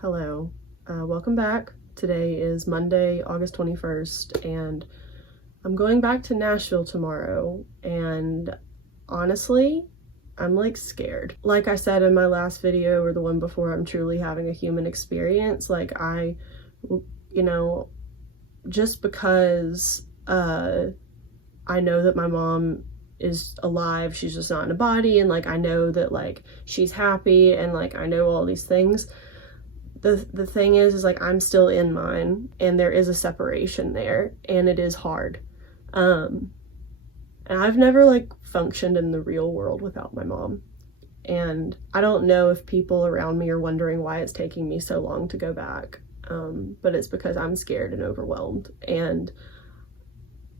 Hello, welcome back. Today is Monday, August 21st, and I'm going back to Nashville tomorrow, and honestly, I'm like scared. Like I said in my last video or the one before, I'm truly having a human experience. Like just because I know that my mom is alive, she's just not in a body, and like I know that like she's happy, and like I know all these things. The thing is like I'm still in mine, and there is a separation there, and it is hard. And I've never like functioned in the real world without my mom. And I don't know if people around me are wondering why it's taking me so long to go back. But it's because I'm scared and overwhelmed. And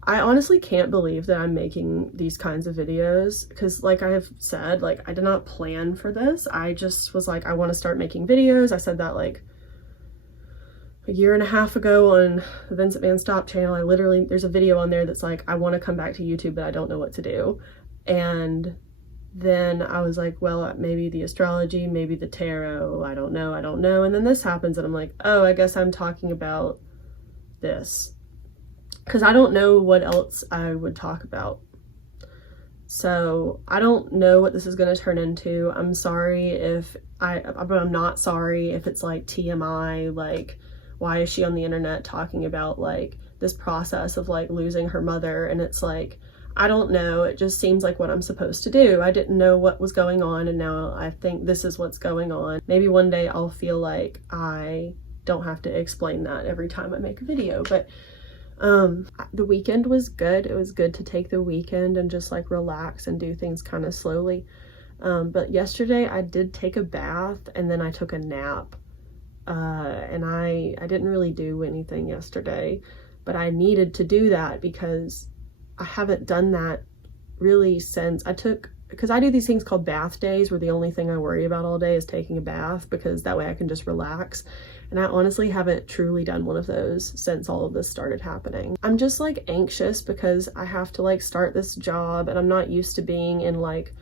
I honestly can't believe that I'm making these kinds of videos because, like I have said, like I did not plan for this. I just was like, I want to start making videos. I said that like a year and a half ago on the Vincent Van Stop channel. There's a video on there that's like, I want to come back to YouTube, but I don't know what to do. And then I was like, well, maybe the astrology, maybe the tarot, I don't know. And then this happens and I'm like, oh, I guess I'm talking about this, because I don't know what else I would talk about. So I don't know what this is going to turn into. I'm sorry but I'm not sorry if it's like TMI, like why is she on the internet talking about like this process of like losing her mother? And it's like, I don't know, it just seems like what I'm supposed to do. I didn't know what was going on, and now I think this is what's going on. Maybe one day I'll feel like I don't have to explain that every time I make a video, but the weekend was good. It was good to take the weekend and just like relax and do things kind of slowly. But yesterday I did take a bath and then I took a nap. And I didn't really do anything yesterday, but I needed to do that because I haven't done that really since because I do these things called bath days where the only thing I worry about all day is taking a bath, because that way I can just relax. And I honestly haven't truly done one of those since all of this started happening. I'm just like anxious because I have to like start this job, and I'm not used to being in like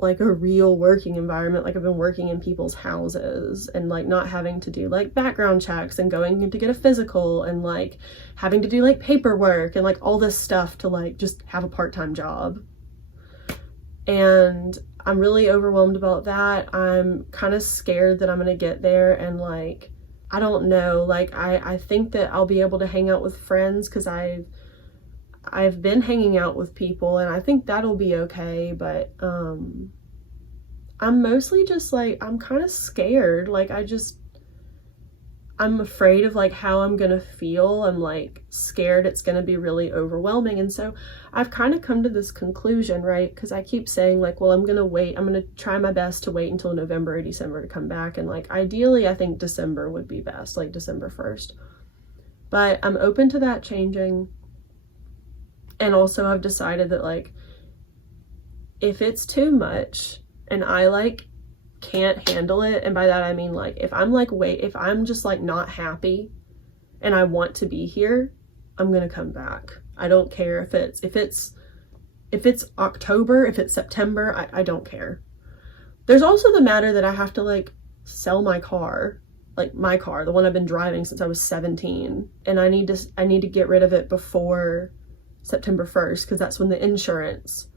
a real working environment. Like I've been working in people's houses and like not having to do like background checks and going to get a physical and like having to do like paperwork and like all this stuff to like just have a part-time job. And I'm really overwhelmed about that. I'm kind of scared that I'm gonna get there and like, I don't know, like I think that I'll be able to hang out with friends because I've been hanging out with people, and I think that'll be okay, but I'm mostly just like, I'm kind of scared. Like I'm afraid of like how I'm gonna feel. I'm like scared it's gonna be really overwhelming. And so I've kind of come to this conclusion, right? Because I keep saying like, well, I'm gonna try my best to wait until November or December to come back. And like, ideally, I think December would be best, like December 1st. But I'm open to that changing. And also I've decided that like, if it's too much and I like can't handle it, and by that I mean like if I'm just like not happy and I want to be here, I'm gonna come back. I don't care if it's October, if it's September, I don't care. There's also the matter that I have to like sell my car, like my car, the one I've been driving since I was 17, and I need to get rid of it before September 1st, because that's when the insurance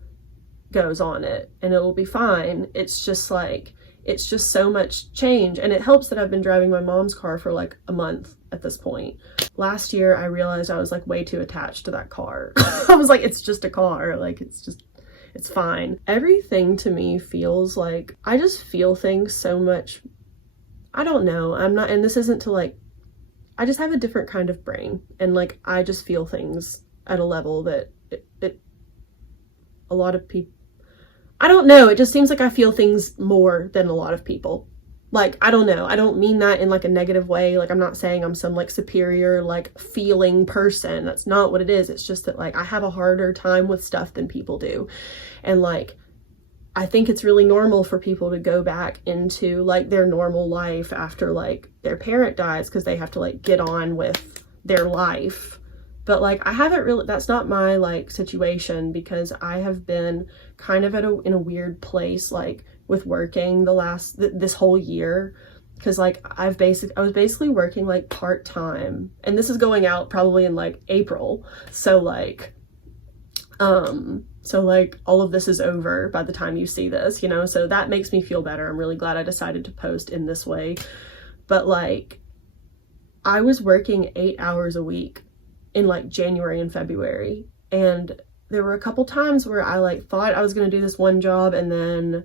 goes on it, and it'll be fine. It's just so much change, and it helps that I've been driving my mom's car for like a month at this point. Last year I realized I was like way too attached to that car. I was like, it's just a car, like it's fine. Everything to me feels like, I just feel things so much, I don't know, and this isn't to like, I just have a different kind of brain, and like I just feel things at a level that a lot of people, I don't know, it just seems like I feel things more than a lot of people. Like, I don't know, I don't mean that in like a negative way. Like, I'm not saying I'm some like superior like feeling person. That's not what it is. It's just that like I have a harder time with stuff than people do. And like, I think it's really normal for people to go back into like their normal life after like their parent dies, because they have to like get on with their life. But like, I haven't really, that's not my like situation, because I have been kind of in a weird place, like with working this whole year. because like I was basically working like part-time, and this is going out probably in like April, so like all of this is over by the time you see this, you know, so that makes me feel better. I'm really glad I decided to post in this way. But like I was working 8 hours a week in like January and February, and there were a couple times where I like thought I was going to do this one job, and then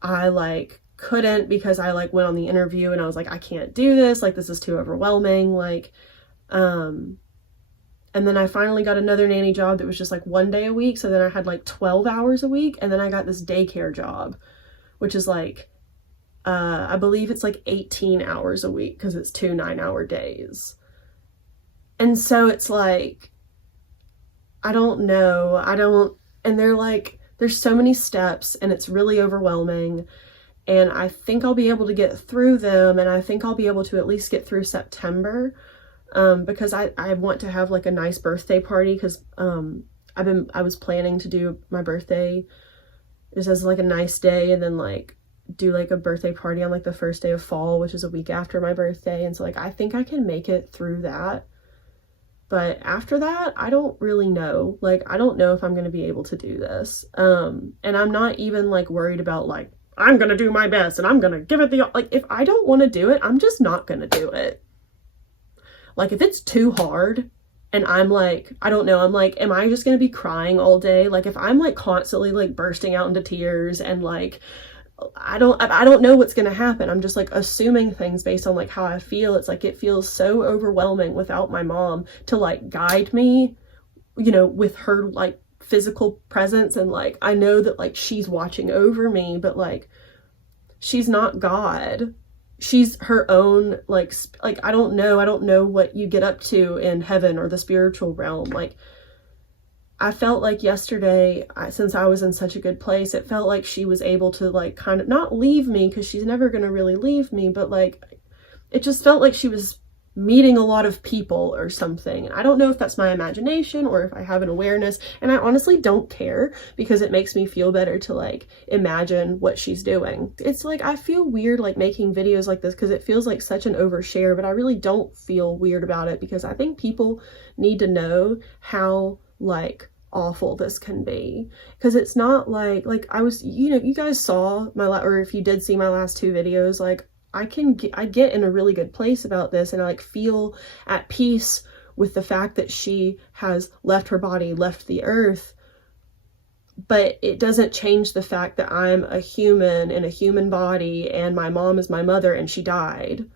I like couldn't because I like went on the interview and I was like, I can't do this, like this is too overwhelming, like and then I finally got another nanny job that was just like 1 day a week, so then I had like 12 hours a week, and then I got this daycare job, which is like I believe it's like 18 hours a week because it's 2 9-hour days. And so it's like, I don't know, and they're like, there's so many steps and it's really overwhelming, and I think I'll be able to get through them, and I think I'll be able to at least get through September, because I want to have like a nice birthday party, because I was planning to do my birthday just as like a nice day, and then like do like a birthday party on like the first day of fall, which is a week after my birthday. And so like I think I can make it through that. But after that, I don't really know. Like, I don't know if I'm going to be able to do this. And I'm not even like worried about like, I'm going to do my best and I'm going to give it the, like, if I don't want to do it, I'm just not going to do it. Like, if it's too hard and I'm like, I don't know, I'm like, am I just going to be crying all day? Like, if I'm like constantly like bursting out into tears and like, I don't know what's going to happen. I'm just like assuming things based on like how I feel. It's like, it feels so overwhelming without my mom to like guide me, you know, with her like physical presence. And like, I know that like she's watching over me, but like, she's not God. She's her own, like I don't know what you get up to in heaven or the spiritual realm. Like, I felt like yesterday, since I was in such a good place, it felt like she was able to like kind of not leave me, because she's never going to really leave me, but like it just felt like she was meeting a lot of people or something. And I don't know if that's my imagination or if I have an awareness, and I honestly don't care, because it makes me feel better to like imagine what she's doing. It's like, I feel weird like making videos like this because it feels like such an overshare, but I really don't feel weird about it, because I think people need to know how like awful this can be, because it's not like I was, you know, you guys saw my or if you did see my last 2 videos, like I get in a really good place about this, and I like feel at peace with the fact that she has left her body, left the earth, but it doesn't change the fact that I'm a human in a human body, and my mom is my mother and she died.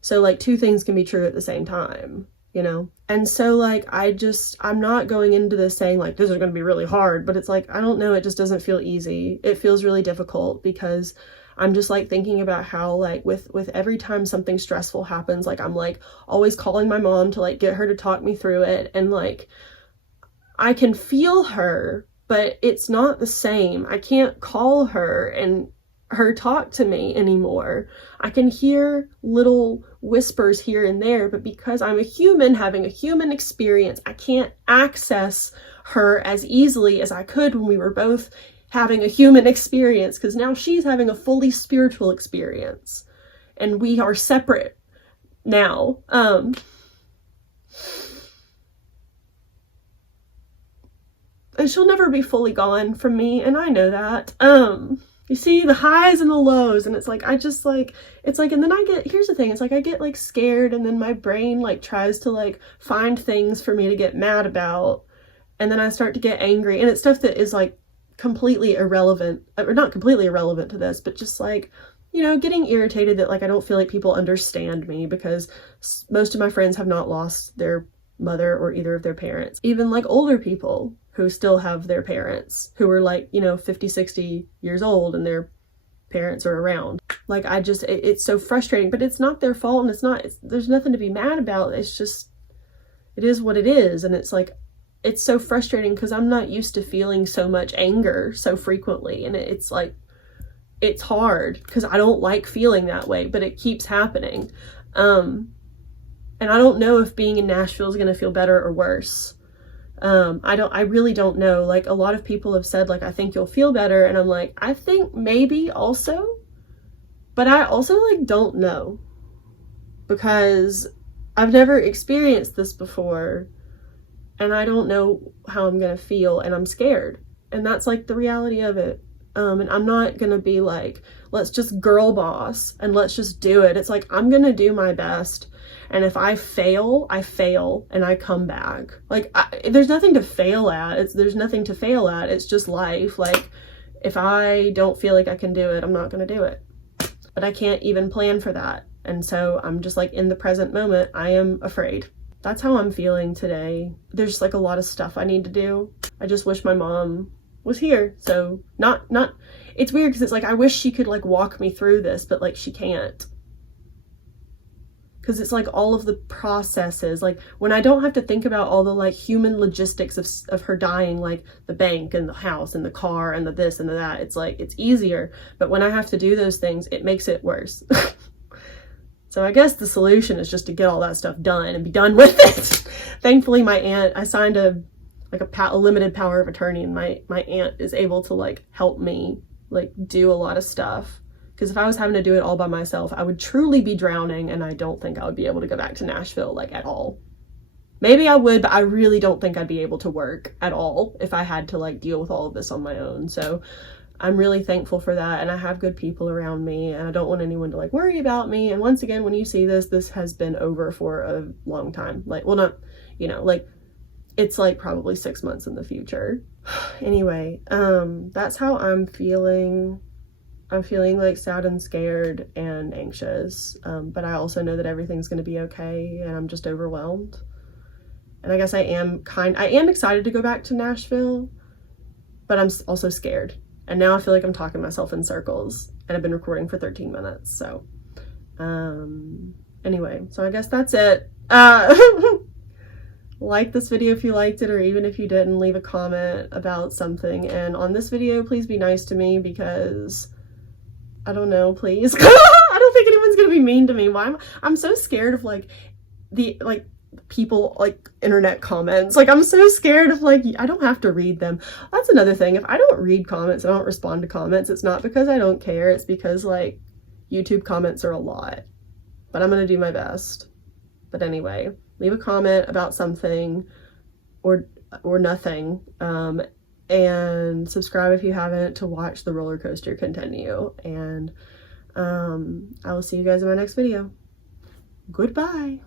So like 2 things can be true at the same time, you know? And so like, I'm not going into this saying like, this is going to be really hard, but it's like, I don't know, it just doesn't feel easy. It feels really difficult, because I'm just like thinking about how like with every time something stressful happens, like I'm like always calling my mom to like get her to talk me through it. And like, I can feel her, but it's not the same. I can't call her and her talk to me anymore. I can hear little whispers here and there, but because I'm a human having a human experience, I can't access her as easily as I could when we were both having a human experience, because now she's having a fully spiritual experience and we are separate now. And she'll never be fully gone from me, and I know that. You see the highs and the lows, and it's like, it's like, and then here's the thing, it's like I get like scared, and then my brain like tries to like find things for me to get mad about, and then I start to get angry, and it's stuff that is like completely irrelevant, or not completely irrelevant to this, but just like, you know, getting irritated that like I don't feel like people understand me, because most of my friends have not lost their mother or either of their parents. Even like older people who still have their parents, who are like, you know, 50, 60 years old and their parents are around. Like, it's so frustrating, but it's not their fault, and there's nothing to be mad about. It's just, it is what it is. And it's like, it's so frustrating because I'm not used to feeling so much anger so frequently. And it's like, it's hard because I don't like feeling that way, but it keeps happening. And I don't know if being in Nashville is going to feel better or worse. I really don't know. Like, a lot of people have said, like, I think you'll feel better. And I'm like, I think maybe also, But I also like don't know, because I've never experienced this before and I don't know how I'm gonna feel, and I'm scared. And that's like the reality of it. And I'm not gonna be like, let's just girl boss and let's just do it. It's like, I'm gonna do my best. And if I fail and I come back. Like, there's nothing to fail at. There's nothing to fail at. It's just life. Like, if I don't feel like I can do it, I'm not gonna do it. But I can't even plan for that. And so I'm just like in the present moment, I am afraid. That's how I'm feeling today. There's just like a lot of stuff I need to do. I just wish my mom was here. So not, it's weird because it's like, I wish she could like walk me through this, but like she can't. Because it's like all of the processes, like when I don't have to think about all the like human logistics of her dying, like the bank and the house and the car and the this and the that, it's like, it's easier. But when I have to do those things, it makes it worse. So I guess the solution is just to get all that stuff done and be done with it. Thankfully, my aunt, I signed a limited power of attorney, and my aunt is able to like help me like do a lot of stuff. Because if I was having to do it all by myself, I would truly be drowning, and I don't think I would be able to go back to Nashville like at all. Maybe I would, but I really don't think I'd be able to work at all if I had to like deal with all of this on my own. So I'm really thankful for that, and I have good people around me, and I don't want anyone to like worry about me. And once again, when you see this, this has been over for a long time. Like, well, not, you know, like it's like probably 6 months in the future. Anyway, that's how I'm feeling. I'm feeling like sad and scared and anxious, but I also know that everything's going to be okay, and I'm just overwhelmed. And I guess I am excited to go back to Nashville, but I'm also scared. And now I feel like I'm talking myself in circles, and I've been recording for 13 minutes. So, anyway, so I guess that's it. Like this video if you liked it, or even if you didn't, leave a comment about something. And on this video, please be nice to me, because I don't know, please. I don't think anyone's gonna be mean to me. I'm so scared of like people like internet comments. Like, I'm so scared of like, I don't have to read them. That's another thing. If I don't read comments, I don't respond to comments, it's not because I don't care. It's because like YouTube comments are a lot, but I'm gonna do my best. But anyway, leave a comment about something or nothing. And subscribe if you haven't, to watch the roller coaster continue. And I will see you guys in my next video. Goodbye.